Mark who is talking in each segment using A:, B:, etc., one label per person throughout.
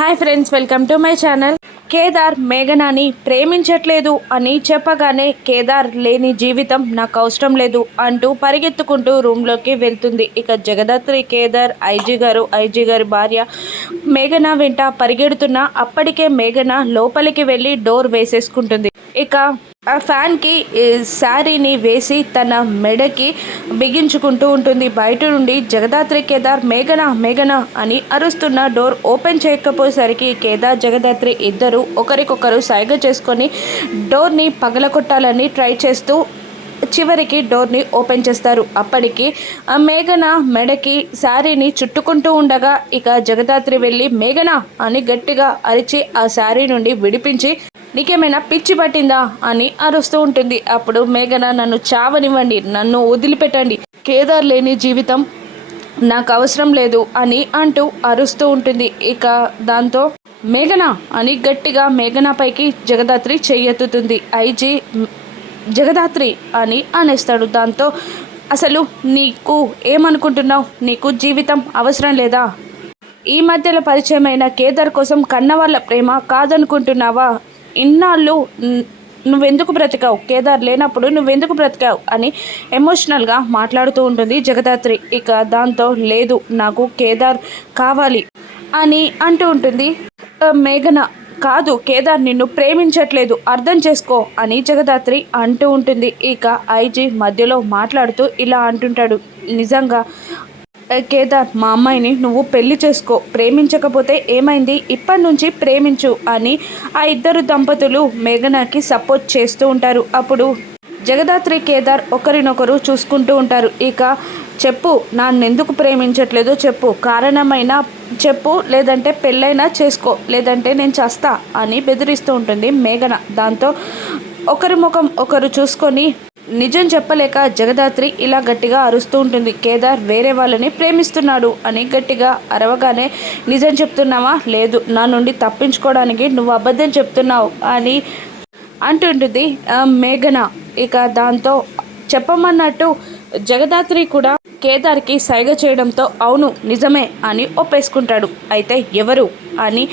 A: Hi friends welcome to my channel. Kedar మేఘనాని ప్రేమించట్లేదు అని చెప్పగానే కేదార్ లేని జీవితం నాకు అవసరం లేదు అంటూ పరిగెత్తుకుంటూ రూమ్లోకి వెళ్తుంది. ఇక జగదాత్రి కేదార్ ఐజీ గారు ఐజీ గారి భార్య మేఘన వెంట పరిగెడుతున్న అప్పటికే మేఘన లోపలికి వెళ్ళి డోర్ వేసేసుకుంటుంది. ఇక ఆ ఫ్యాన్కి శారీని వేసి తన మెడకి బిగించుకుంటూ ఉంటుంది. బయట నుండి జగదాత్రి కేదార్ మేఘన మేఘన అని అరుస్తున్న డోర్ ఓపెన్ చేయకపోయేసరికి కేదార్ జగదాత్రి ఇద్దరు ఒకరికొకరు సైగ చేసుకొని డోర్ని పగలగొట్టాలని ట్రై చేస్తూ చివరికి డోర్ని ఓపెన్ చేస్తారు. అప్పటికి ఆ మేఘన మెడకి శారీని చుట్టుకుంటూ ఉండగా ఇక జగదాత్రి వెళ్ళి మేఘన అని గట్టిగా అరిచి ఆ శారీ నుండి విడిపించి నీకేమైనా పిచ్చి పట్టిందా అని అరుస్తూ ఉంటుంది. అప్పుడు మేఘన నన్ను చావనివ్వండి నన్ను వదిలిపెట్టండి. కేదార్ లేని జీవితం నాకు అవసరం లేదు అని అంటూ అరుస్తూ ఉంటుంది. ఇక దాంతో మేఘన అని గట్టిగా మేఘన పైకి జగదాత్రి చెయ్యెత్తుతుంది. ఐజీ జగదాత్రి అని అనేస్తాడు. దాంతో అసలు నీకు ఏమనుకుంటున్నావు? నీకు జీవితం అవసరం లేదా? ఈ మధ్యలో పరిచయమైన కేదార్ కోసం కన్న వాళ్ళ ప్రేమ కాదనుకుంటున్నావా? ఇన్నాళ్ళు నువ్వెందుకు బ్రతికావు? కేదార్ లేనప్పుడు నువ్వెందుకు బ్రతికావు? అని ఎమోషనల్గా మాట్లాడుతూ ఉంటుంది జగదాత్రి. ఇక దాంతో లేదు నాకు కేదార్ కావాలి అని అంటూ ఉంటుంది మేఘన. కాదు కేదార్ నిన్ను ప్రేమించట్లేదు అర్థం చేసుకో అని జగదాత్రి అంటూ ఉంటుంది. ఇక ఐజీ మధ్యలో మాట్లాడుతూ ఇలా అంటుంటాడు. నిజంగా కేదార్ మా అమ్మాయిని నువ్వు పెళ్ళి చేసుకో. ప్రేమించకపోతే ఏమైంది? ఇప్పటి నుంచి ప్రేమించు అని ఆ ఇద్దరు దంపతులు మేఘనాకి సపోర్ట్ చేస్తూ ఉంటారు. అప్పుడు జగదాత్రి కేదార్ ఒకరినొకరు చూసుకుంటూ ఉంటారు. ఇక చెప్పు నన్నెందుకు ప్రేమించట్లేదో చెప్పు. కారణమైనా చెప్పు లేదంటే పెళ్ళైనా చేసుకో లేదంటే నేను చస్తా అని బెదిరిస్తూ ఉంటుంది మేఘన. దాంతో ఒకరి ముఖం ఒకరు చూసుకొని నిజం చెప్పలేక జగదాత్రి ఇలా గట్టిగా అరుస్తూ ఉంటుంది. కేదార్ వేరే వాళ్ళని ప్రేమిస్తున్నాడు అని గట్టిగా అరవగానే నిజం చెప్తున్నావా? లేదు. నా నుండి తప్పించుకోవడానికి నువ్వు అబద్ధం చెప్తున్నావు అని అంటుంటుంది మేఘన. ఇక దాంతో చెప్పమన్నట్టు జగదాత్రి కూడా కేదార్కి సైగ చేయడంతో అవును నిజమే అని ఒప్పేసుకుంటాడు. అయితే ఎవరు అని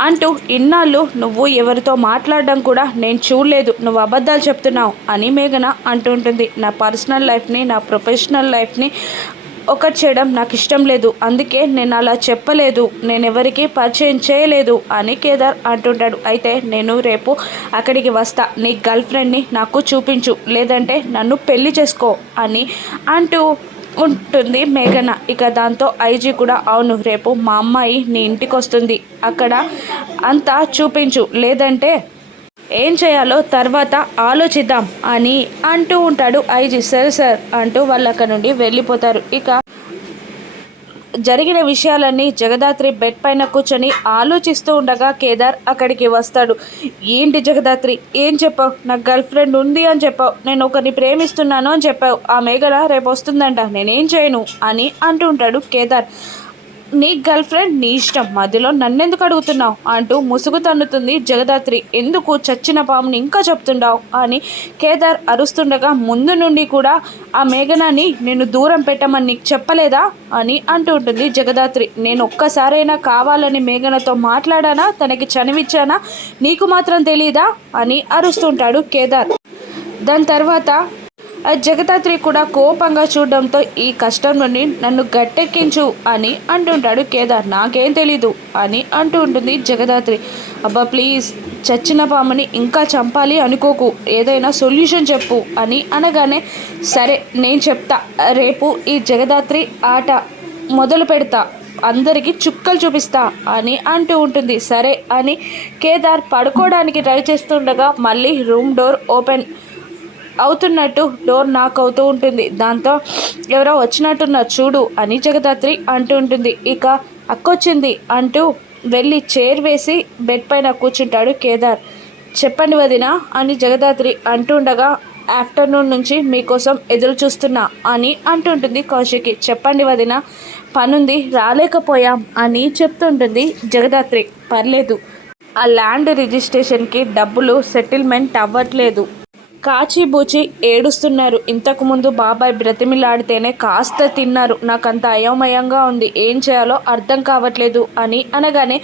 A: అంటూ ఇన్నాళ్ళు నువ్వు ఎవరితో మాట్లాడడం కూడా నేను చూడలేదు నువ్వు అబద్ధాలు చెప్తున్నావు అని మేఘన అంటుంటుంది నా పర్సనల్ లైఫ్ని నా ప్రొఫెషనల్ లైఫ్ని ఒకటి చేయడం నాకు ఇష్టం లేదు. అందుకే నేను అలా చెప్పలేదు. నేను ఎవరికి పరిచయం చేయలేదు అని కేదార్ అంటుంటాడు. అయితే నేను రేపు అక్కడికి వస్తా. నీ గర్ల్ ఫ్రెండ్ని నాకు చూపించు. లేదంటే నన్ను పెళ్ళి చేసుకో అని అంటూ ఉంటుంది మేఘన. ఇక దాంతో ఐజీ కూడా అవును రేపు మా అమ్మాయి నీ ఇంటికి వస్తుంది అక్కడ అంతా చూపించు. లేదంటే ఏం చేయాలో తర్వాత ఆలోచిద్దాం అని అంటూ ఉంటాడు ఐజీ. సరే సార్ అంటూ వాళ్ళు అక్కడ నుండి వెళ్ళిపోతారు. ఇక జరిగిన విషయాలన్నీ జగదాత్రి బెడ్ పైన కూర్చొని ఆలోచిస్తూ ఉండగా కేదార్ అక్కడికి వస్తాడు. ఏంటి జగదాత్రి? ఏం చెప్పావు? నా గర్ల్ ఫ్రెండ్ ఉంది అని చెప్పావు. నేను ఒకరిని ప్రేమిస్తున్నాను అని చెప్పావు. ఆ మేఘన రేపు వస్తుందంట. నేనేం చేయను అని అంటూ ఉంటాడు కేదార్. నీ గర్ల్ ఫ్రెండ్ నీ ఇష్టం. మధ్యలో నన్నెందుకు అడుగుతున్నావు? అంటూ ముసుగు తన్నుతుంది జగదాత్రి. ఎందుకు చచ్చిన పాముని ఇంకా చెప్తుండావు? అని కేదార్ అరుస్తుండగా ముందు నుండి కూడా ఆ మేఘనాన్ని నేను దూరం పెట్టమని నీకు చెప్పలేదా? అని అంటూ ఉంటుంది జగదాత్రి. నేను ఒక్కసారైనా కావాలని మేఘనతో మాట్లాడానా? తనకి చనివిచ్చానా నీకు మాత్రం తెలియదా అని అరుస్తుంటాడు కేదార్. దాని తర్వాత జగదాత్రి కూడా కోపంగా చూడడంతో ఈ కష్టం నుండి నన్ను గట్టెక్కించు అని అంటుంటాడు కేదార్. నాకేం తెలీదు అని అంటూ ఉంటుంది జగదాత్రి అబ్బా ప్లీజ్ చచ్చిన పాముని ఇంకా చంపాలి అనుకోకు. ఏదైనా సొల్యూషన్ చెప్పు అని అనగానే సరే నేను చెప్తా. రేపు ఈ జగదాత్రి ఆట మొదలు పెడతా. అందరికీ చుక్కలు చూపిస్తా అని అంటూ ఉంటుంది. సరే అని కేదార్ పడుకోవడానికి ట్రై చేస్తుండగా మళ్ళీ రూమ్ డోర్ ఓపెన్ అవుతున్నట్టు డోర్ నాక్ అవుతూ ఉంటుంది. దాంతో ఎవరో వచ్చినట్టున్నారు చూడు అని జగదాత్రి అంటూ ఉంటుంది. ఇక అక్కొచ్చింది అంటూ వెళ్ళి చైర్ వేసి బెడ్ పైన కూర్చుంటాడు కేదార్. చెప్పండి వదినా అని జగదాత్రి అంటుండగా ఆఫ్టర్నూన్ నుంచి మీకోసం ఎదురు చూస్తున్నా అని అంటుంటుంది కౌశికి. చెప్పండి వదిన పనుంది రాలేకపోయాం అని చెప్తుంటుంది జగదాత్రి. పర్లేదు ఆ ల్యాండ్ రిజిస్ట్రేషన్కి డబ్బులు సెటిల్మెంట్ అవ్వట్లేదు కాచిబూచి ఏడుస్తున్నారు. ఇంతకుముందు బాబాయ్ బ్రతిమిలాడితేనే కాస్త తిన్నారు. నాకంత అయోమయంగా ఉంది. ఏం చేయాలో అర్థం కావట్లేదు అని అనగానే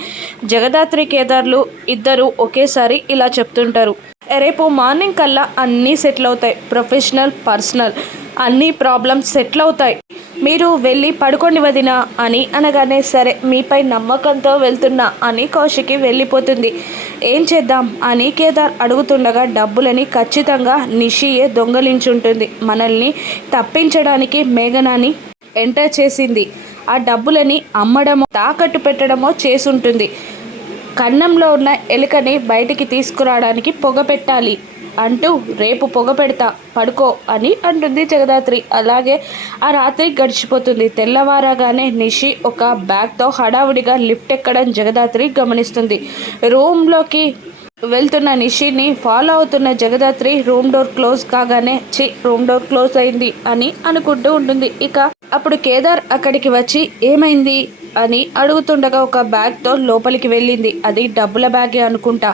A: జగదాత్రి కేదార్లు ఇద్దరు ఒకేసారి ఇలా చెప్తుంటారు. రేపు మార్నింగ్ కల్లా అన్నీ సెటిల్ అవుతాయి. ప్రొఫెషనల్ పర్సనల్ అన్ని ప్రాబ్లమ్స్ సెటిల్ అవుతాయి. మీరు వెళ్ళి పడుకోండి వదినా అని అనగానే సరే మీపై నమ్మకంతో వెళ్తున్నా అని కౌశికి వెళ్ళిపోతుంది. ఏం చేద్దాం? అని కేదార్ అడుగుతుండగా డబ్బులని ఖచ్చితంగా నిషియే దొంగలించుంటుంది. మనల్ని తప్పించడానికి మేఘనాని ఎంటర్ చేసింది. ఆ డబ్బులని అమ్మడమో తాకట్టు పెట్టడమో చేసుంటుంది కన్నంలో ఉన్న ఎలుకని బయటికి తీసుకురావడానికి పొగ పెట్టాలి. అంటూ రేపు పొగ పెడతా పడుకో అని అంటుంది జగదాత్రి. అలాగే ఆ రాత్రి గడిచిపోతుంది. తెల్లవారగానే నిషి ఒక బ్యాగ్తో హడావుడిగా లిఫ్ట్ ఎక్కడం జగదాత్రి గమనిస్తుంది. రూమ్లోకి వెళ్తున్న నిషిని ఫాలో అవుతున్న జగదాత్రి రూమ్ డోర్ క్లోజ్ కాగానే చి రూమ్ డోర్ క్లోజ్ అయింది అని అనుకుంటూ ఉంటుంది. ఇక అప్పుడు కేదార్ అక్కడికి వచ్చి ఏమైంది? అని అడుగుతుండగా ఒక బ్యాగ్తో లోపలికి వెళ్ళింది. అది డబ్బుల బ్యాగే అనుకుంటా.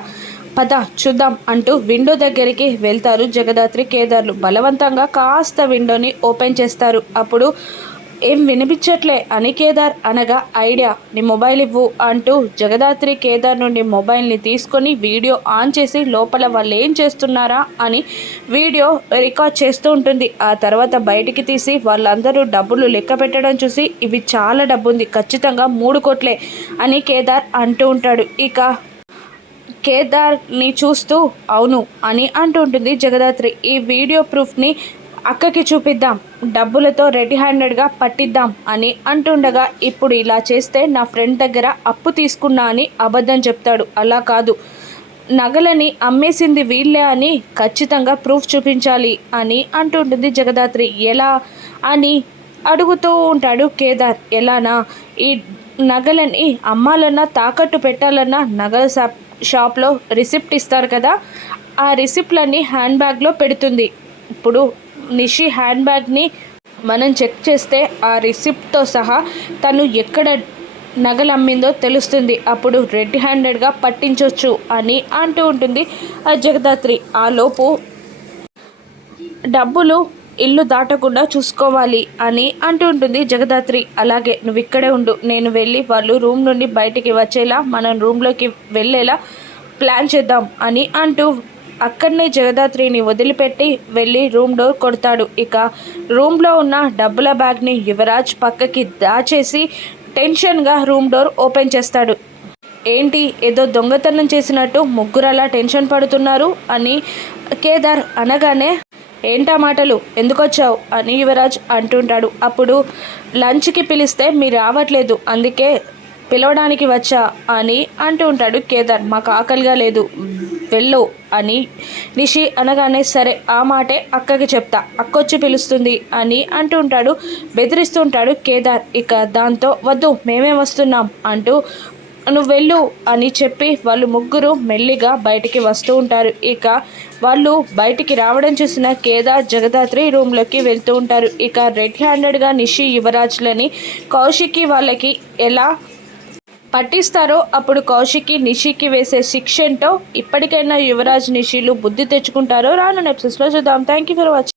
A: పద చూద్దాం అంటూ విండో దగ్గరికి వెళ్తారు జగదాత్రి కేదార్లు. బలవంతంగా కాస్త విండోని ఓపెన్ చేస్తారు. అప్పుడు ఏం వినిపించట్లే అని కేదార్ అనగా ఐడియా నీ మొబైల్ ఇవ్వు అంటూ జగదాత్రి కేదార్ నుండి మొబైల్ని తీసుకొని వీడియో ఆన్ చేసి లోపల వాళ్ళు ఏం చేస్తున్నారా అని వీడియో రికార్డ్ చేస్తూ ఉంటుంది. ఆ తర్వాత బయటికి తీసి వాళ్ళందరూ డబ్బులు లెక్క పెట్టడం చూసి ఇవి చాలా డబ్బు ఉంది ఖచ్చితంగా మూడు కోట్లే అని కేదార్ అంటూ ఉంటాడు. ఇక కేదార్ని చూస్తూ అవును అని అంటుంటుంది జగదాత్రి. ఈ వీడియో ప్రూఫ్ని అక్కకి చూపిద్దాం. డబ్బులతో రెడీ హ్యాండెడ్గా పట్టిద్దాం అని అంటుండగా ఇప్పుడు ఇలా చేస్తే నా ఫ్రెండ్ దగ్గర అప్పు తీసుకున్నా అని అబద్ధం చెప్తాడు. అలా కాదు. నగలని అమ్మేసింది వీళ్ళే అని ఖచ్చితంగా ప్రూఫ్ చూపించాలి అని అంటుంటుంది జగదాత్రి. ఎలా అని అడుగుతూ ఉంటాడు కేదార్. ఎలానా? ఈ నగలని అమ్మాలన్నా తాకట్టు పెట్టాలన్నా నగల షాప్లో రిసిప్ట్ ఇస్తారు కదా ఆ రిసిప్ట్లన్నీ హ్యాండ్ బ్యాగ్లో పెడుతుంది. ఇప్పుడు నిషి హ్యాండ్ బ్యాగ్ని మనం చెక్ చేస్తే ఆ రిసిప్ట్తో సహా తను ఎక్కడ నగలు అమ్మిందో తెలుస్తుంది. అప్పుడు రెడ్ హ్యాండెడ్గా పట్టించవచ్చు అని అంటూ ఉంటుంది ఆ జగదాత్రి. ఆ లోపు డబ్బులు ఇల్లు దాటకుండా చూసుకోవాలి అని అంటూ ఉంటుంది జగదాత్రి. అలాగే నువ్వు ఇక్కడే ఉండు. నేను వెళ్ళి వాళ్ళు రూమ్ నుండి బయటికి వచ్చేలా మనం రూమ్లోకి వెళ్ళేలా ప్లాన్ చేద్దాం అని అంటూ అక్కడనే జగదాత్రిని వదిలిపెట్టి వెళ్ళి రూమ్ డోర్ కొడతాడు. ఇక రూమ్లో ఉన్న డబ్బుల బ్యాగ్ని యువరాజ్ పక్కకి దాచేసి టెన్షన్గా రూమ్ డోర్ ఓపెన్ చేస్తాడు. ఏంటి ఏదో దొంగతనం చేసినట్టు ముగ్గురు అలా టెన్షన్ పడుతున్నారు అని కేదార్ అనగానే ఏంటా మాటలు? ఎందుకొచ్చావు? అని యువరాజ్ అంటుంటాడు. అప్పుడు లంచ్కి పిలిస్తే మీరు రావట్లేదు అందుకే పిలవడానికి వచ్చా అని అంటూ ఉంటాడు కేదార్. మాకు ఆకలిగా లేదు వెళ్ళు అని నిషి అనగానే సరే ఆ మాటే అక్కకి చెప్తా. అక్కొచ్చి పిలుస్తుంది అని అంటూ ఉంటాడు బెదిరిస్తుంటాడు కేదార్. ఇక దాంతో వద్దు మేమే వస్తున్నాం అంటూ నువ్వు వెళ్ళు అని చెప్పి వాళ్ళు ముగ్గురు మెల్లిగా బయటికి వస్తూ ఉంటారు. ఇక వాళ్ళు బయటికి రావడం చూసిన కేదార్ జగదాత్రి రూమ్లోకి వెళ్తూ ఉంటారు. ఇక రెడ్ హ్యాండెడ్గా నిషి యువరాజ్లని కౌశికి వాళ్ళకి ఎలా పట్టిస్తారో అప్పుడు కౌశికి నిషికి వేసే శిక్ష ఏంటో ఇప్పటికైనా యువరాజ్ నిషిలు బుద్ధి తెచ్చుకుంటారో రాను ఎపిసోడ్స్లో చూద్దాం. Thank you for watching